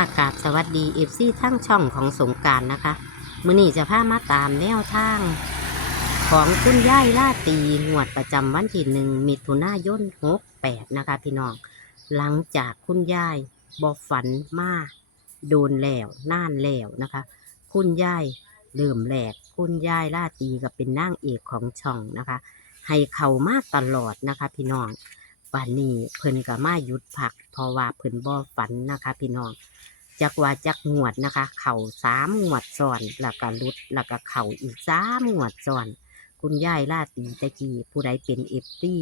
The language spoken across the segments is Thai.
อากาศสวัสดีเอฟซีทั้งช่องของสงการนะคะมือนี้จะพามาตามแนวทาง ของคุณย่ายล่าตีงวดประจำวันที่หนึ่งมิถุนายนหกแปดนะคะพี่น้อง หลังจากคุณย่ายบอฝันมาโดนแล้วน่านแล้วนะคะ คุณย่ายเริ่มแหลกคุณย่ายล่าตีก็เป็นนางเอกของช่องนะคะ ให้เขามาตลอดนะคะพี่น้อง วันนี้เพิ่นก็มาหยุดพักเพราะว่าเพิ่นบ่ฝันนะคะ พี่น้องจักว่าจักงวดนะคะ เข่าสามงวดซ้อนแล้วก็ลุดแล้วก็เข่าอีกสามงวดซ้อน คุณยายลาตีตะกี้ผู้ใดเป็นเอฟซี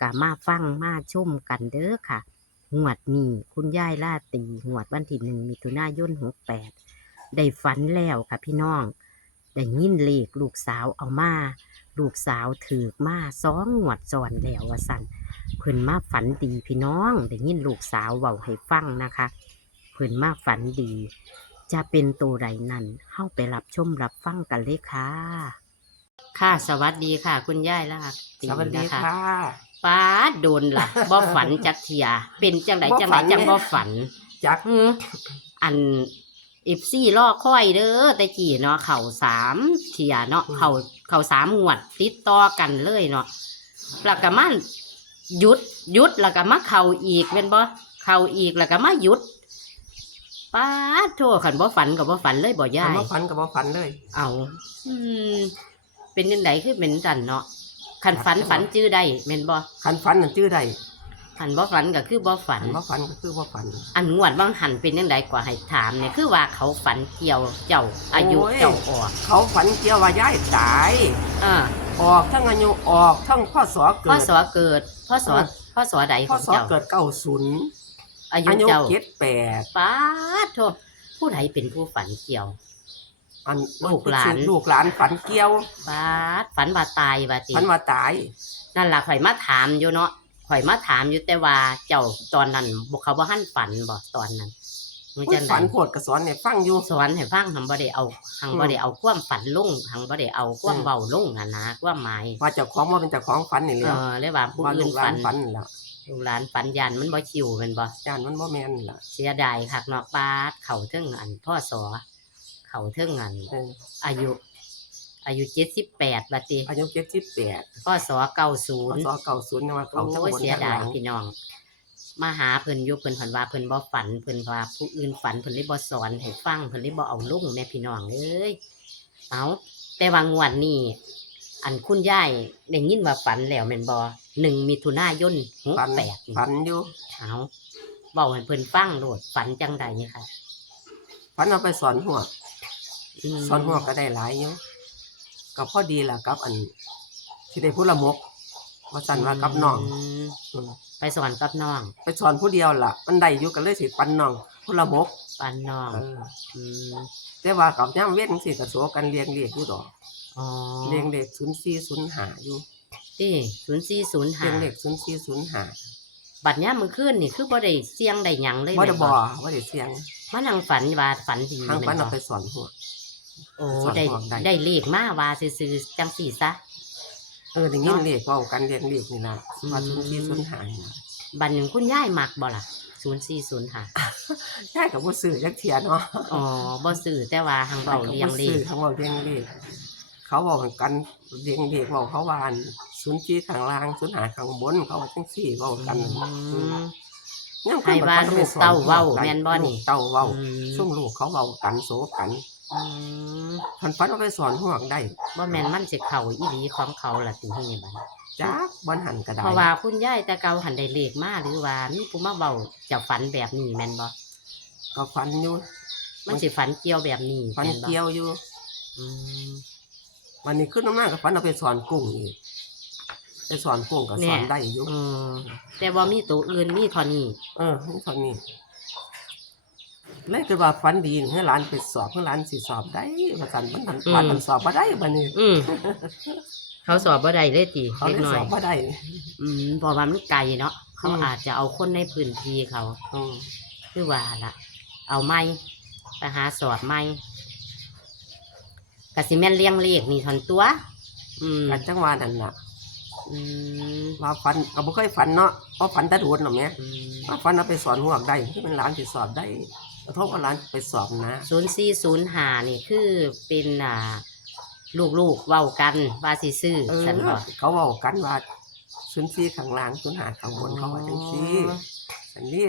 ก็มาฟังมาชมกันเด้อค่ะงวดนี้คุณยายลาตีงวดวันที่หนึ่งมิถุนายนหกแปดได้ฝันแล้วค่ะพี่น้องได้ยินเลขลูกสาวเอามา ลูกสาวถือมาสองงวดซ้อนแล้วว่าสั่น เพิ่นมาฝันดีพี่น้องได้ยินลูกสาวเว้าให้ฟังนะคะเพิ่นมาฝันดี จะเป็นตัวใดนั้นเข้าไปรับชมรับฟังกันเลยค่ะ ค่ะสวัสดีค่ะ คุณย่ายล่ะตีสวัสดีนะคะค่ะป้าดโดนล่ะบ่ฝันจักเทียเป็นจังไดบ่จังฝัไดนจังแม่บ่ฝันจักหืออันเอฟซีล่อค่อยเด้อแต่กี้เนาะเข่าสามเทียเนาะเข่าเข่าสามงวดติดต่อกันเลยเนาะแล้วก็มัน หยุดหยุดแล้วก็มาเข่าอีกเป็นบ่เข่าอีกแล้วก็มาหยุดป้าดโทษขันบ่ฝันกับบ่ฝันเลยบ่ย่าทำยมาฝันกับว่าฝันเลย เอาอืมเป็นยังไงคือเป็นจันเนาะขันฝันฝันจื้อได้แม่นบ่คันฝันนั่นชื่อใดขันบ่ฝันก็คือบ่ฝันคันว่าฝันก็คือว่าฝัน อันงวดบางหันเป็นยังไงกว่าให้ถามเนี่ยคือว่าเขาฝันเกี่ยวเจ้าอายุโอ้ยเจ้าออก เขาฝันเกี่ยวว่าย้ายตายอ่าออกทั้งอายุออกทั้งพ่อสอเกิพ่อดสอเกิด พ่อสอเออพ่อสอใดขพ่อองสอเจ้าเกิดเก้าศูนย์อายุอายุเจ้าเจ็ดแปดป้าดโทษผู้ใดเป็นผู้ฝันเกี่ยว อันลูกหลาน ลูกหลานฝันเกี่ยวป้าดฝันว่าตายว่าติฝันว่าตายนั่นล่ะข่อยมาถามอยู่เนาะข่อยมาถามอยู่แต่ว่าเจ้าตอนนั้นบ่เขาบ่หันฝันบ่ตอนนั้น มันโอ้ยจังไดฝันโพดกระสอนเนี่ยฟังอยู่สอนให้ฟังหังบ่ได้เอาหังบ่ได้เอาความฝันลงหังบ่ได้เอาความอืมเว้าลงน่ะนะความหมายว่าเจ้าของว่าเป็นเจ้าของฝันนี่เอแหล้วอเลยว่าผู้ว่าอื่ลูนกหลาฝันนฝันนี่แหละลูกหลานฝันยันมันบ่ชิวแม่นบ่จานมันบ่แม่นนี่ล่ะเสียดายคักเนาะปาดเข้าถึงอันพ่อสอเข้าถึงอัน เอออายุ อายุ78บัดนี้อายุเจ็ดสิบแปดพ่อสอพ่อ90สอเก้าศูนย์เนี่ยว่าเขาทั้งโอ้ยบนเสียทั้งดาหยลังพี่น้อง มาหาเพิ่นอยู่เพิ่นเพิ่นว่าเพิ่นบ่ฝันเพิ่นว่าผู้อื่นฝันเพิ่นเลยบ่สอนให้ฟังเพิ่นเลยบ่เอาลงแม่พี่น้องเอ้ยเอาแต่ว่างวดนี้อันคุณยายได้ยินว่าฝันแล้วแม่นบ่หนึ่งมิถุนายนฝัน68นี่ฝันอยู่เอาเว้าให้เพิ่นฟังโลดฝันจังใดนี่ค่ะฝันเอาไปสอนหัวมสอนหัวก็ได้หลายอยู่ก็พอดีล่ะกับอันที่ได้พูดละมกว่าสันว่ากับน้องมอืม ไปสอนกับน้องไปสอนผู้เดียวล่ะมันได้อยู่กันเลยสิปันน้องพูดละมกปันน้องเอออืมแต่ว่ากับย่ำเว้นสิกระโสกันเรียงเรียกอยู่ดอกอ๋อเรียงเด็กศูนย์สี่ศูนย์หาอยู่ที่ศูนย์สี่ศูนย์เรียงห้าเด็กศูนย์สี่ศูนย์หาบัดเนี้ยมันขึ้นนี่คือบ่ได้เสียงได้หยังเลยว่าได้แม่นบ่ว่าได้เสียงมานั่งฝันว่าฝันดีทางแม่ฝันนเอาบ่ไปสอนหัว โอ้สอนได้บอกได้ ได้เลขมาว่าซื่อๆจังสี่ซะ เออได้ยินเรียกเว่ากันเรียงเรียกนี่ล่ะว่าอืศูมนย์สี่ศูนย์หานี่ล่ะบัดหนึงคุณยายมักบ่ล่ะ0405ใช่กับว่าซื้อจักเทียเนาะอ๋อบ่ซื้อแต่ว่าหังเว้าเรียงเลซื้อขเขาบอกเรียงเลขเขาบอกกันเรียงเลขบอกเขาว่าศูนย์จีข้างล่างศูนย์หาข้างบนเขาว่าจังสี่บอกกันอืมยังให้ว่าลูกเต้าเว้าแม่นบ่นี่ลูกเต้าเว้าอืมซุ่มลูกเขาเว้ากันโสกัน อืมพันฟันเอาไปสอนหัวได้บ่แม่นมันสิเข้าอีหลีของเขาล่ะติเฮ็ดบัดจ้าบอนหันกระไดเพราะว่าคุณยายแต่เก่าหันได้เลขมาหรือว่ามีผู้มาเว้าเจะฝันแบบนี้แม่นบ่ก็ฟันอยู่มันสิฝันเกี่ยวแบบนี้ฟันแม่นบ่เกี่ยวอยู่อืมวันนี้ขึ้นน้ำหน้ากับฟันเอาไปสอนกุ้งอีกไปสอนกุ้งก็สอนได้อยู่อืมแต่ว่ามีตัวอื่นมีเท่านี้เออนี่เท่านี้ เลยคือว่าฟันดีให้หลานไปสอบให้หลานสิสอบได้ว่าสันมันมันฟันมันสอบมาได้บันนี้อืมเขาสอบบ่ได้เลยติเขาเล็กเลยน้อสยอบมาได้อืมเพราะว่ามันไกลเนาะเขาอืมอาจจะเอาคนในพื้นที่เขาอืมคือว่าล่ะ เอาไม้ไปหาสอบไม้กสิแม่นเลี้ยงเลขนี่ทอนตัว อืมกันจังหวะนั่นน่ะอืมว่าฟันก็บ่เคยฝันเนาะเพราะฝันแตะโดนหรอกแม่อืม ว่าฟันเอาไปสอนหัวได้ที่เป็นหลานสิสอบได้ โทษว่าร้านไปสอบนะ ศูนย์สี่ศูนย์หานี่คือเป็นอ่าลูกๆเว้ากันว่าสิซื้อเออฉันบอก เขาบอกกันว่าศูนย์สี่ข้างล่างศูนย์หาข้างบนเขาว่าจังซี่อันนี้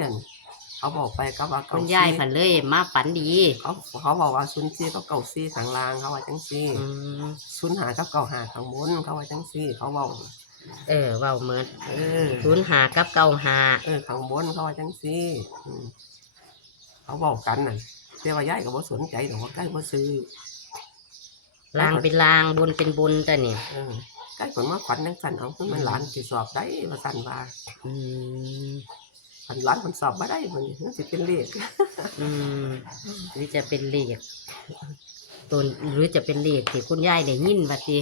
เขาบอกไปก็ว่าคุเก่าณซี่ยายผันเลยมาฝันดีเขาเขาบอกว่าศูนย์สี่ก็เก่าซี่ข้างล่างเขาว่าจังซี่อืมศูนย์หาก็เก่าหาข้างบนเขาว่าจังซี่เขาบอกเออเว้าเหมือนเออ ศูนย์หากับเก้าหา เออข้างบนเขาว่าจังซี่อืม เขาบอกกันน่ะแต่ว่ายายก็บ่สนใจดอกว่าใกล้บ่ซื้อลางเป็นลางบนเป็นบนแต่นี่เออใกล้ผลมาฝันจังซั่นเอาคือมันหลานสิสอบได้ว่าซั่นว่าอืมฝันหลานมันสอบบ่ได้มันมันสิเป็นเลขอืมหรือจะเป็นเลขตัวหรือจะเป็นเลขที่คุณยายได้ยินว่าติ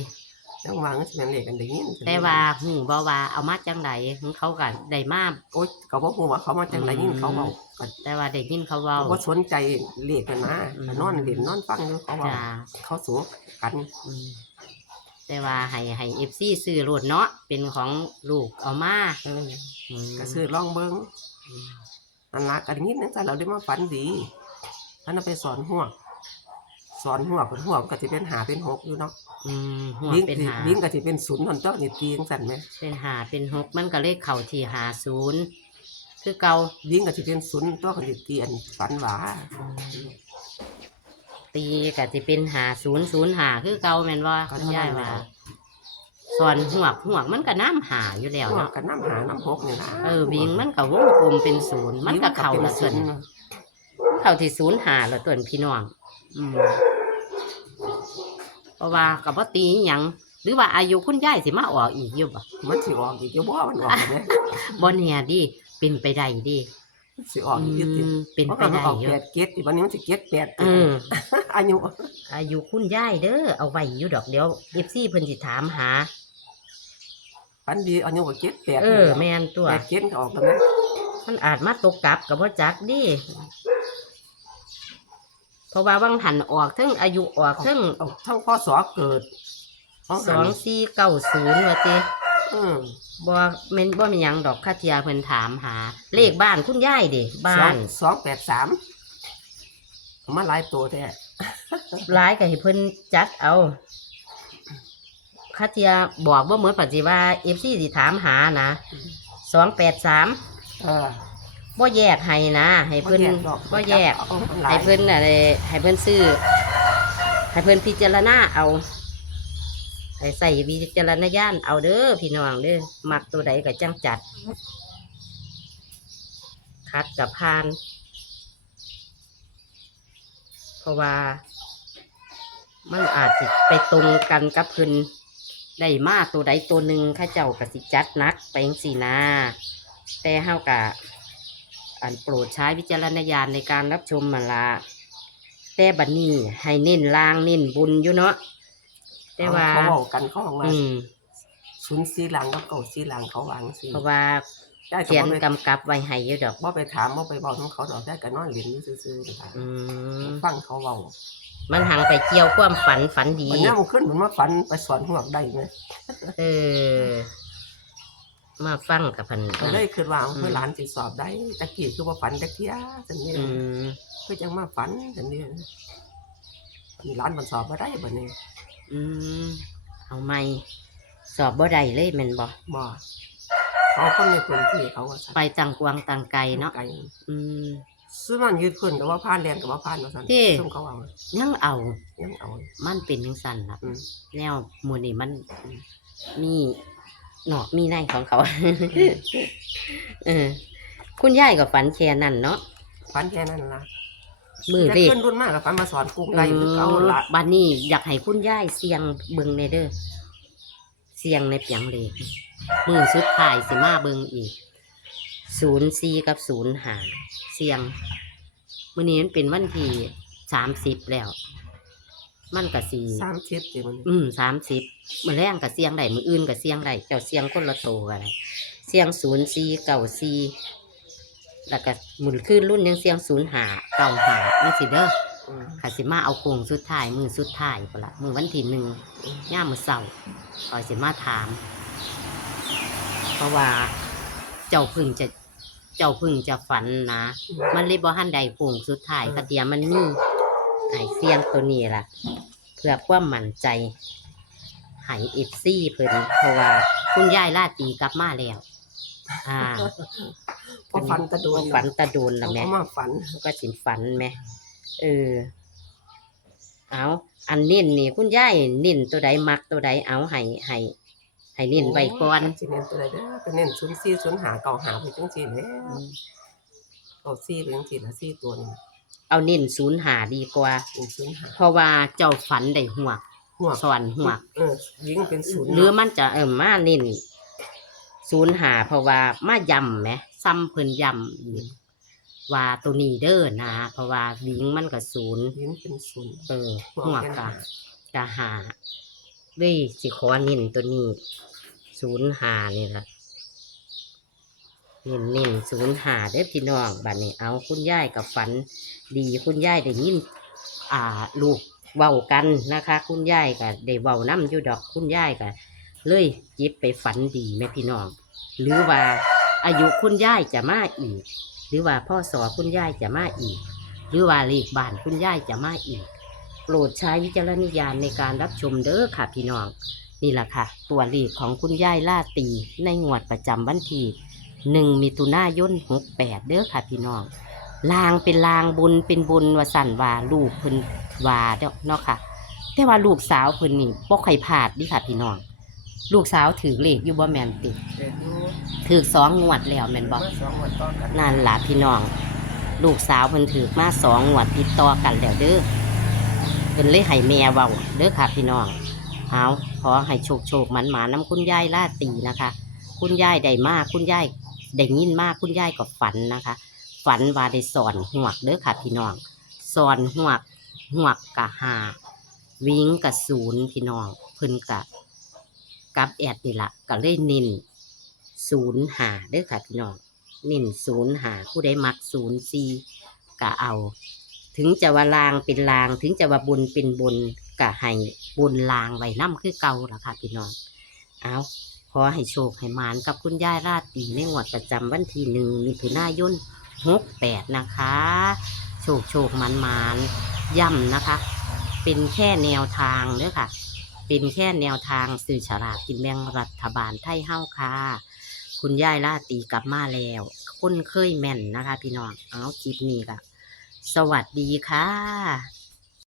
จังว่ามันสิเป็นเลขกันได้ยินแต่ว่าหูบ่ว่าเอามาจังไดของเขาก็ได้มาโอ๊ยเขาบ่ฮู้ว่าเขามาจากไหนยินเขาเว้าก็แต่ว่าได้ยินเขาเว้าเขาบ่สนใจเลขกันนะอืมก็นอนเล่นนอนฟังอยู่เขาเว้าจ้าเขาสูกันอืมแต่ว่าให้ให้เอฟซีซื้อรถเนาะเป็นของลูกเอามาเอออืมก็ซื้อลองเบิ่งอืมอันละก็ได้ยินจังซั่นเราได้มาฝันดีท่านเอาไปสอนหัวกสอนหัวกเป็นหัวกก็สิเป็นหาเป็นหกอยู่เนาะ อืมหัววิ่งเป็นสิหาวิ่งก็สิเป็นศูนย์นอนเจ้านี่ตีจังซั่นไหมเป็นหาเป็นหกมันก็เลขเข่าที่หาศูนย์คือเก่าวิ่งก็สิเป็นศูนย์ตัวก็สิตีอันฝันหวาตีก็จะเป็นหาศูนย์ศูนย์หาคือเก่าแม่นว่าก็คุณเท่านั้ยายนว่าแหละส่วนหัวกหัวกมันก็น้ำหาอยู่แล้วหัวกเนาะก็น้ำหาน้ำหกนี่นะเออวิ่งมันก็วงกลมเป็นศูนย์มันก็เข่าละส่วน วิ่งก็ป็เข่าที่ศูนย์หาละตัวพี่น้อง อืม เพราะว่ากับว่าตีอหยังหรือว่าอายุคุณยายสิมาออกอีกอยู่บ่มันสิออกอีกอยู่บ่มันออกไหมบนเฮียดิเป็นไปได้ดิมันสิออกอีกอยู่ติอืมเป็นเพราะไปว่ามันได้ออกอยู่แปดเกตอีกวันนี้มันสิเกตแปดเออ อายุอายุคุณยายเด้อเอาไว้อยู่ดอกเดี๋ยวเอฟซีเพิ่นสิถามหา ปันดีอายุก็เกตแปดเออ แม่นตัว แปดเกตก็ออกแล้วไหมมันอาจมาตกกลับกับพ่จักดิ เพราะว่าวังหันออกเทั้งอายุออกเทั้งเอาเท่าข้อสอเกิดสองสี่เก้าศูนย์ว่าติอืม บ่แม่นบ่มีหยังดอกคาเทียเพิ่นถามหา เลขบ้านคุณยายเดิบ้าสองนสองแปดสามมาหลายตัวแท้ร้ายก็ให้เพิ่นจัดเอาคาเทียบอกว่าเหมือนปัจจุบันเอฟซีสิถามหานะสองแปดสามเออ บ่แยกให้นะให้เพิ่นดอกบ่แยกเอามันหลายให้เพิ่นอะไรให้เพิ่นซื้อให้เพิ่นพิจารณาเอาให้ใส่วิจารณญาณเอาเด้อพี่น้องเด้อมักตัวใดก็จังจัด คัดกับพาน เพราะว่า มันอาจจะไปตรงกันกับเพิ่นได้มาตัวใดตัวหนึ่งข้าเจ้าก็สิจัดหนักไปจังสี่นาแต่เฮากะ อันโปรดใช้วิจารณญาณในการรับชมมาละแต่บัดนี้ให้เน้นลางเน้นบุญอยู่เนาะแต่ว่าเขาบอกกันเขาบอกว่าอืมศูนย์สีหลังกับเก่าสีหลังเขาวางสิเพราะว่าได้ก็เขียนบ่ไปกำกับไว้ให้อยู่ดอกบ่ไปถามบ่ไปบอกของเขาดอกได้ก็นอนเล่นอยู่ซื่อๆนะคะอืมฟังเขาเว้ามันหังไปเกี่ยวความฝันฝันดีวันนี้มันขึ้นมันมาฝันไปสอนหัวกได้ไหมเออ มาฟังกับพันก็เลยคิดว่าเพื่อหลานสิสอบได้ตะกี้คือว่าฝันตะเกียจังนี้อืมเพื่อจังมาฝันจังนี้หลานมันสอบบ่ได้บัดนี้อืมเอาไม่สอบบ่ได้เลยแม่นบ่บ่เขาคนในพื้นที่เขาว่าซั่นไปต่างกวางต่างไกลเนาะไกลอืมซื้อมันยืดขึ้นก็ว่าผ่านแลนก็ว่าผ่านว่าซั่นที่ซุ่มเขาเอายังเอา ยังเอา มันเป็นยังสั่นล่ะอืม แนวหมูนี่มันมี เนาะมีในของเขา เออ คุณยายกับฝันแค่นั้นเนาะฝันแค่นั้นล่ะมือแต่เด็กขึ้นรุ่นมากกับฝันมาสอนกุ้งไก่คือเขาละบ้านนี้อยากให้คุณยายเสียงเบิงในเด้อเสียงในเปียงเลยมือสุดท้ายสิมาเบิงอีกศูนย์สี่กับศูนย์หาเสียง มื้อนี้มันเป็นวันที่สามสิบแล้ว มันก็สี่สามชิดสิมันอืมสามสิบมือแรงกับเสียงได้มืออื่นกับเสียงได้เจ้าเสียงคนละโตกันได้เสียงศูนย์สี่เก่าสี่แล้วก็หมุนขึ้นรุ่นยังเสียงศูนย์หาเก่าหานี่สิเด้ออืมขาสิมาเอาโคงสุดท้ายมือสุดท้ายพนละมือวันที่หนึ่งย่ามมือเสาร์คอยสิมาถาม เพราะว่าเจ้าเพึ่งจะเจ้าเพึ่งจะฝันนะ มันเลยบ่หันใดโค้งสุดท้ายกระเทียมมันมี ไอเสียงตัวนี้ล่ะ เพื่อความมั่นใจให้เอฟซีเพิ่นเพราะว่าคุณยายลาตีกลับมาแล้ว อ่าพอฟันตะโดนฝันตะโดนละเขาแม่ก็มาฝันก็สินฝันไหมเออ เอาอันเน้นนี่คุณยายเน้นตัวใดมักตัวใดเอาให้ให้ให้เน้นไว้ก่อนสิเน้นตัวใดเด้อไปเน้นศูนย์สี่ศูนย์หาเก่าหาไปจังสี่แล้วอืมเก่าสี่ไปจังสี่ละสี่ตัวนี่ เอาเน้นศูนย์หาดีกว่าหนึ่งศูนย์หาเพราะว่าเจ้าฝันได้หัวกหัวสอนหัวกเออยิงเป็นศูนย์หรือมันจะเออมาเน้นศูนย์หาเพราะว่ามาย่ำไหมซ้ำเพิ่นย่ำอีกว่าตัวนี้เด้อนะ เพราะว่าวิงมันก็ศูนย์ยิงเป็นศูนย์เออหัวกะกะหาด้วยสิขอเน้นตัวนี้ศูนย์หานี่ละ เน้นเน้นศูนย์หาเด้อพี่น้องบัดนี้เอาคุณย่ายกับฝัน ดีคุณย่ายได้ยินอ่าลูกเว้ากันนะคะ คุณย่ายก็ได้เว้าน้ำอยู่ดอกคุณย่ายก็เลยจิบไปฝันดีแม่พี่น้อง หรือว่าอายุคุณย่ายจะมาอีก หรือว่าพ่อสอคุณย่ายจะมาอีก หรือว่าเลขบ้านคุณย่ายจะมาอีก โปรดใช้วิจารณญาณในการรับชมเด้อค่ะพี่น้องนี่แหละค่ะ ตัวเลขของคุณย่ายล่าตีในงวดประจำวันที่ หนึ่งมิถุนายนหกแปดเด้อค่ะพี่น้องลางเป็นลางบุญเป็นบุญว่าสั่นว่าลูกเพิ่นว่าเด้อเนาะค่ะ แต่ว่าลูกสาวเพิ่นนี่บ่ค่อยพลาดดิค่ะพี่น้อง ลูกสาวถือเลขอยู่บ่แม่นติเด็กรู้ถือสองงวดแล้วแม่นบ่มาสองวันต่อกันนั่นล่ะพี่น้อง ลูกสาวเพิ่นถือมาสองงวดติดต่อกันแล้วเด้อเพิ่นเลยให้แม่เว้าเด้อค่ะพี่น้องเอาขอให้โชคโชคมันหมาน้ำคุณยายล่าตีนะคะ คุณยายได้มากคุณยาย ได้ยินมากคุณยายก็ฝันนะคะ ฝันว่าได้สอนหวกเด้อค่ะพี่น้องสอนหวกหวกกะหาวิ่งกะศูนย์พี่น้องเพิ่นกะกับแอดนี่ละก็เลยนินศูนย์หาเด้อค่ะพี่น้องนินศูนย์หาผู้ใดมักศูนย์ซีกะเอา ถึงจะว่าลางเป็นลาง ถึงจะว่าบุญเป็นบุญกะให้บุญลางไว้น้ำคือเก่าละค่ะพี่น้องเอา ขอให้โชคให้หมานกับคุณยายราตรีในงวดประจำวันที่หนึ่งมิถุนายนหกแปดนะคะ โชคโชคหมานหมานย่ำนะคะ เป็นแค่แนวทางเด้อค่ะ เป็นแค่แนวทางสื่อฉลากกินแบ่งรัฐบาลไทยเฮ้าค่ะ คุณยายราตรีกลับมาแล้ว คนเคยแม่นนะคะ พี่น้อง เอาคลิปนี้ค่ะ สวัสดีค่ะ